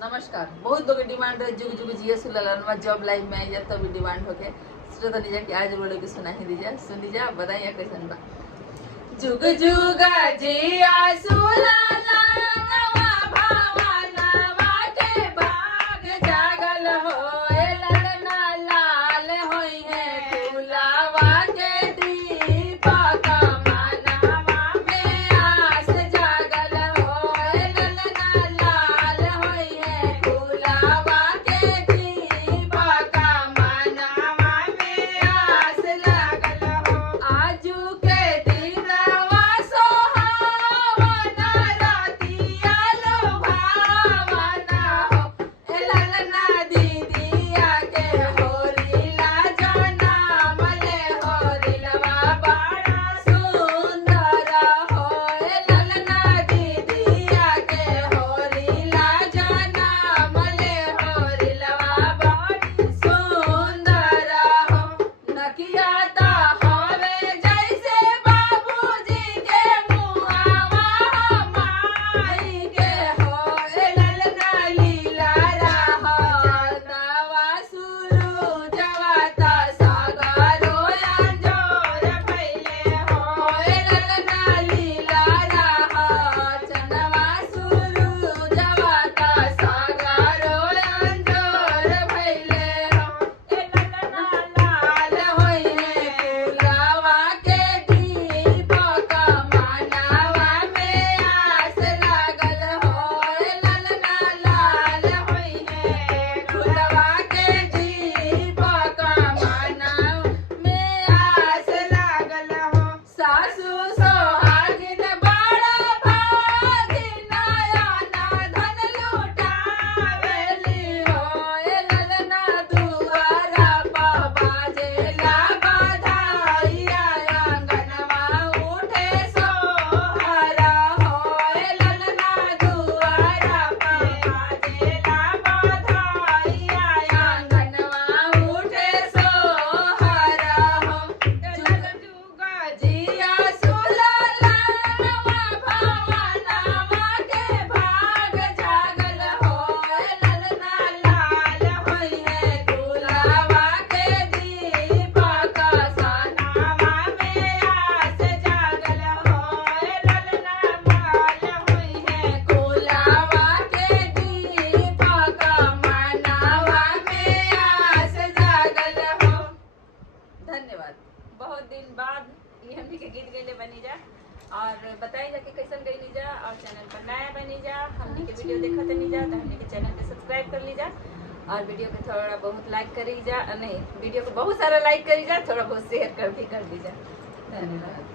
नमस्कार। बहुत लोग डिमांड रहे जुग जुग जिए सुललनवा जॉब लाइफ में आई जाए तभी डिमांड होके सोचा तो लीजा कि आज बोलो कि सुना ही दीजिए। सुन लीजिए, बताइए कैसन बा। जुग जुग जिया सुललनवा भवनवा के भाग जागल होए ललना लाल होई है फूलावा के दीपक मनवा में आस जागल होए ललना लाल होई है फूलावा के दीपक मनवा में आस लागल हो। आजू के दिनवा सोहावन रातिया लोभावन हो ए ललना दीदिया के होरिला जनम ले होरिलवा बड़ा सुंदर हो ए ललना दीदिया के होरिला जनम ले होरिलवा बड़ी सुंदर हो। नकिया ता हवे जैसे बाबूजी के मुहावा माई के हो ए ललना लीला रहा जतवा सुरु जवाता सागरो अंजोर फैले हो ए ललना लीला रहा चनवा सुरु जवाता सागरो अंजोर फैले हो ए ललना लाल होई है फूलावा के दीपक मनवा में आस लागल हो ए ललना लाल होई है फूलवा के दीपक मनवा में आस लागल हो। सासु सोहागिन बड़ा भागिन आना धन लुटावेली हो ए ललना दुआरा पा बाजेला बधाइया आंगनवा उठे सोहरा हो ए ललना दुआरा पा बाजेला बधाइया आंगनवा उठे सोहरा हो। जुग जुग जिया सुललनवा भवनवा के भाग जागल हो ए ललना लाल होई है फूलवा के दीपक सनवा में आस जागल हो ए ललना लाल होई है फूलवा के दीपक मनवा में आस जागल हो। धन्यवाद। बहुत दिन बाद ये हमनी के गीत गईले बनी जा और बताई जा कि कैसन गईली जा और चैनल पर नया बनी जा हमनी के वीडियो देखत नहीं जा तो हमनी के चैनल के सब्सक्राइब कर ली जा और वीडियो को थोड़ा बहुत लाइक करी जा नहीं वीडियो को बहुत सारा लाइक करी जा थोड़ा बहुत शेयर कर भी कर दी जा। धन्यवाद।